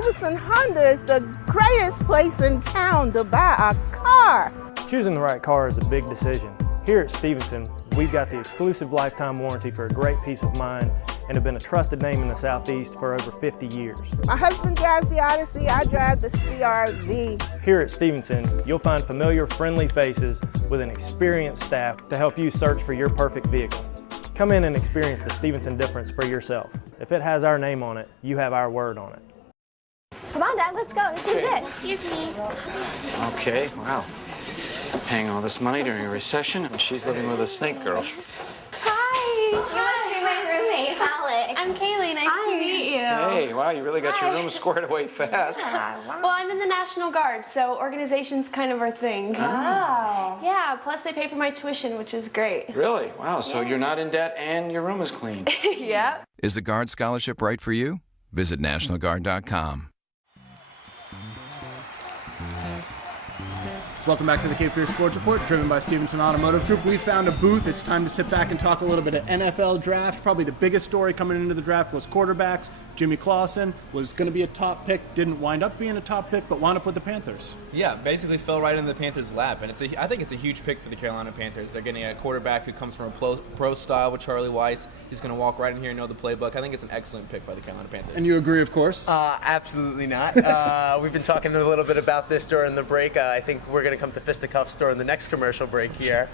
Stevenson Honda is the greatest place in town to buy a car. Choosing the right car is a big decision. Here at Stevenson, we've got the exclusive lifetime warranty for a great peace of mind and have been a trusted name in the Southeast for over 50 years. My husband drives the Odyssey, I drive the CRV. Here at Stevenson, you'll find familiar, friendly faces with an experienced staff to help you search for your perfect vehicle. Come in and experience the Stevenson difference for yourself. If it has our name on it, you have our word on it. Come on, Dad, let's go. This is it. Excuse me. Okay, wow. Paying all this money during a recession, and she's living with a snake girl. Hi. You must be my roommate, Alex. I'm Kaylee. Nice to meet you. Hey, wow, you really got your room squared away fast. Well, I'm in the National Guard, so organization's kind of our thing. Oh. Yeah, plus they pay for my tuition, which is great. Really? Wow, so you're not in debt and your room is clean. Yeah. Is the Guard Scholarship right for you? Visit nationalguard.com. Welcome back to the Cape Fear Sports Report, driven by Stevenson Automotive Group. We found a booth. It's time to sit back and talk a little bit of NFL draft. Probably the biggest story coming into the draft was quarterbacks. Jimmy Clausen was going to be a top pick, didn't wind up being a top pick, but wound up with the Panthers. Yeah, basically fell right in the Panthers' lap, and I think it's a huge pick for the Carolina Panthers. They're getting a quarterback who comes from a pro style with Charlie Weiss. He's going to walk right in here and know the playbook. I think it's an excellent pick by the Carolina Panthers. And you agree, of course? Absolutely not. We've been talking a little bit about this during the break. I think we're going to come to fisticuffs during the next commercial break here.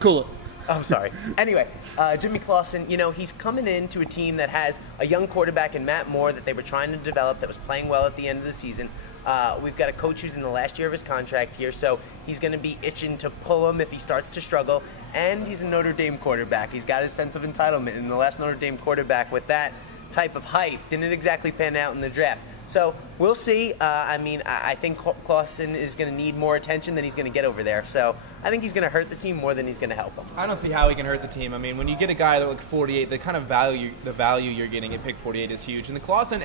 Cool it. Oh, sorry. Anyway, Jimmy Clausen, he's coming into a team that has a young quarterback in Matt Moore that they were trying to develop that was playing well at the end of the season. We've got a coach who's in the last year of his contract here, so he's going to be itching to pull him if he starts to struggle. And he's a Notre Dame quarterback. He's got his sense of entitlement. And the last Notre Dame quarterback with that type of hype didn't exactly pan out in the draft. So we'll see. I think Clausen is going to need more attention than he's going to get over there. So I think he's going to hurt the team more than he's going to help them. I don't see how he can hurt the team. I mean, when you get a guy that like 48, the kind of value you're getting at pick 48 is huge. And the Clausen,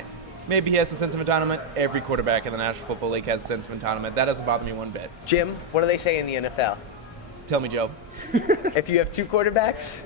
maybe he has a sense of entitlement. Every quarterback in the National Football League has a sense of entitlement. That doesn't bother me one bit. Jim, what do they say in the NFL? Tell me, Joe. If you have two quarterbacks,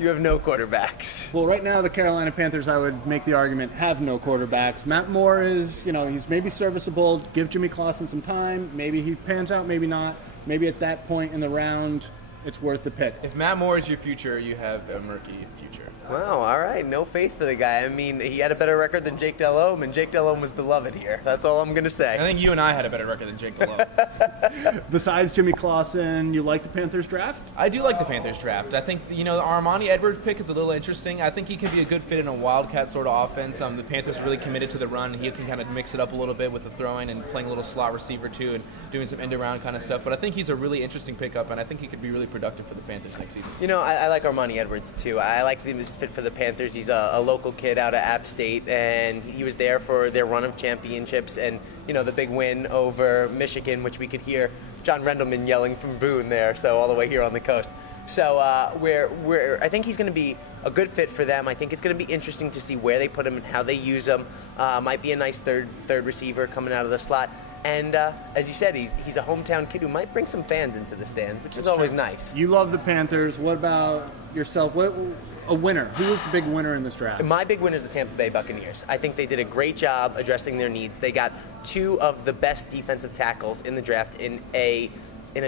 you have no quarterbacks. Well, right now the Carolina Panthers, I would make the argument, have no quarterbacks. Matt Moore is, he's maybe serviceable. Give Jimmy Clausen some time. Maybe he pans out, maybe not. Maybe at that point in the round, it's worth the pick. If Matt Moore is your future, you have a murky future. Wow, all right. No faith for the guy. I mean, he had a better record than Jake Delhomme, and Jake Delhomme was beloved here. That's all I'm going to say. I think you and I had a better record than Jake Delhomme. Besides Jimmy Clausen, you like the Panthers draft? I do like the Panthers draft. I think, the Armani Edwards pick is a little interesting. I think he can be a good fit in a wildcat sort of offense. The Panthers are really committed to the run. He can kind of mix it up a little bit with the throwing and playing a little slot receiver too and doing some end-around kind of stuff. But I think he's a really interesting pickup, and I think he could be really productive for the Panthers next season. I like Armani Edwards too. I like him as fit for the Panthers. He's a local kid out of App State, and he was there for their run of championships and, the big win over Michigan, which we could hear John Rendelman yelling from Boone there, so all the way here on the coast. So I think he's going to be a good fit for them. I think it's going to be interesting to see where they put him and how they use him. Might be a nice third receiver coming out of the slot. And as you said, he's a hometown kid who might bring some fans into the stand, which is always nice. You love the Panthers. What about yourself? A winner. Who was the big winner in this draft? My big winner is the Tampa Bay Buccaneers. I think they did a great job addressing their needs. They got two of the best defensive tackles in the draft in a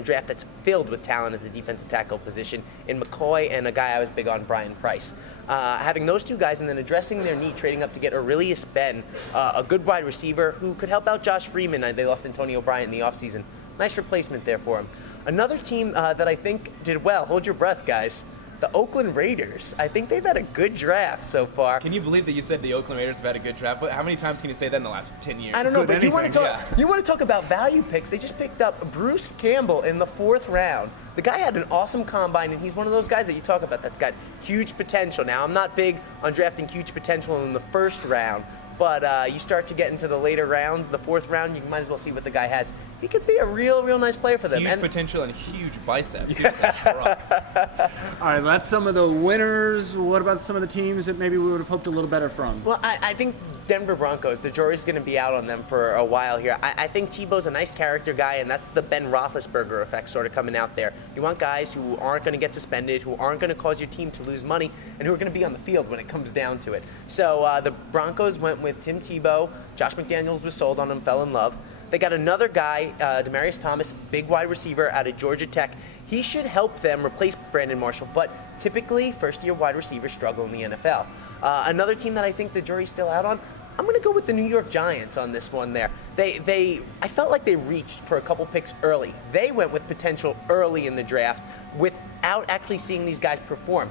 draft that's filled with talent at the defensive tackle position in McCoy and a guy I was big on, Brian Price. Having those two guys and then addressing their need, trading up to get Aurelius Ben, a good wide receiver who could help out Josh Freeman. They lost Antonio Bryant in the offseason. Nice replacement there for him. Another team that I think did well, hold your breath, guys, the Oakland Raiders. I think they've had a good draft so far. Can you believe that you said the Oakland Raiders have had a good draft? How many times can you say that in the last 10 years? I don't know, but you want to talk about value picks. They just picked up Bruce Campbell in the 4th round. The guy had an awesome combine, and he's one of those guys that you talk about that's got huge potential. Now, I'm not big on drafting huge potential in the 1st round, but you start to get into the later rounds, the 4th round, you might as well see what the guy has he could be a real nice player for them. Huge potential and huge biceps. Yeah. All right, that's some of the winners. What about some of the teams that maybe we would have hoped a little better from? Well, I think Denver Broncos, the jury's going to be out on them for a while here. I think Tebow's a nice character guy, and that's the Ben Roethlisberger effect sort of coming out there. You want guys who aren't going to get suspended, who aren't going to cause your team to lose money, and who are going to be on the field when it comes down to it. So the Broncos went with Tim Tebow. Josh McDaniels was sold on him, fell in love. They got another guy, Demaryius Thomas, big wide receiver out of Georgia Tech. He should help them replace Brandon Marshall, but typically first-year wide receivers struggle in the NFL. Another team that I think the jury's still out on, I'm going to go with the New York Giants on this one there. I felt like they reached for a couple picks early. They went with potential early in the draft without actually seeing these guys perform.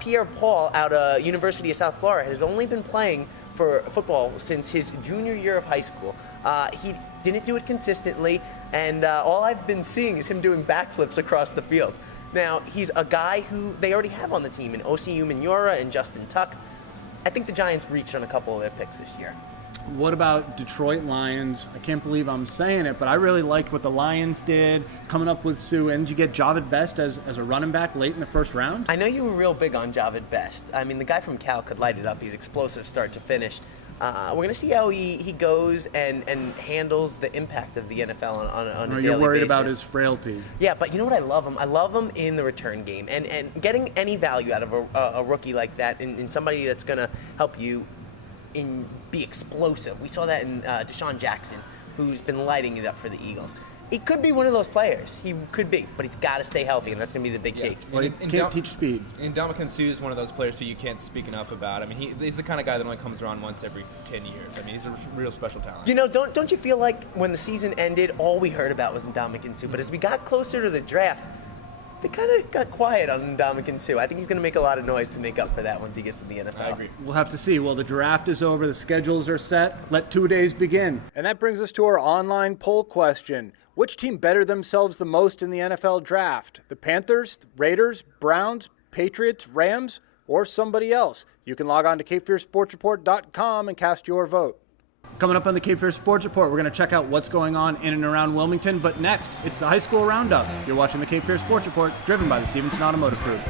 Pierre Paul out of University of South Florida has only been playing for football since his junior year of high school. He didn't do it consistently, and all I've been seeing is him doing backflips across the field. Now, he's a guy who they already have on the team in Osi Umenyiora and Justin Tuck. I think the Giants reached on a couple of their picks this year. What about Detroit Lions? I can't believe I'm saying it, but I really liked what the Lions did, coming up with Sue. And did you get Javid Best as a running back late in the first round? I know you were real big on Javid Best. I mean, the guy from Cal could light it up. He's explosive start to finish. We're going to see how he goes and handles the impact of the NFL on a daily basis. You're worried about his frailty. Yeah, but you know what I love him? I love him in the return game. And getting any value out of a rookie like that, in somebody that's going to help you be explosive. We saw that in Deshaun Jackson, who's been lighting it up for the Eagles. He could be one of those players. He could be, but he's got to stay healthy, and that's going to be the big cake. Well, he can't teach speed. And Ndamukong Suh is one of those players who you can't speak enough about. I mean, he's the kind of guy that only comes around once every 10 years. I mean, he's a real special talent. You know, don't you feel like when the season ended, all we heard about was Ndamukong Suh? But as we got closer to the draft, they kind of got quiet on Ndamukong Suh. I think he's going to make a lot of noise to make up for that once he gets to the NFL. I agree. We'll have to see. Well, the draft is over. The schedules are set. Let 2 days begin. And that brings us to our online poll question. Which team bettered themselves the most in the NFL draft? The Panthers, the Raiders, Browns, Patriots, Rams, or somebody else? You can log on to CapeFearSportsReport.com and cast your vote. Coming up on the Cape Fear Sports Report, we're going to check out what's going on in and around Wilmington. But next, it's the high school roundup. You're watching the Cape Fear Sports Report, driven by the Stevenson Automotive Group.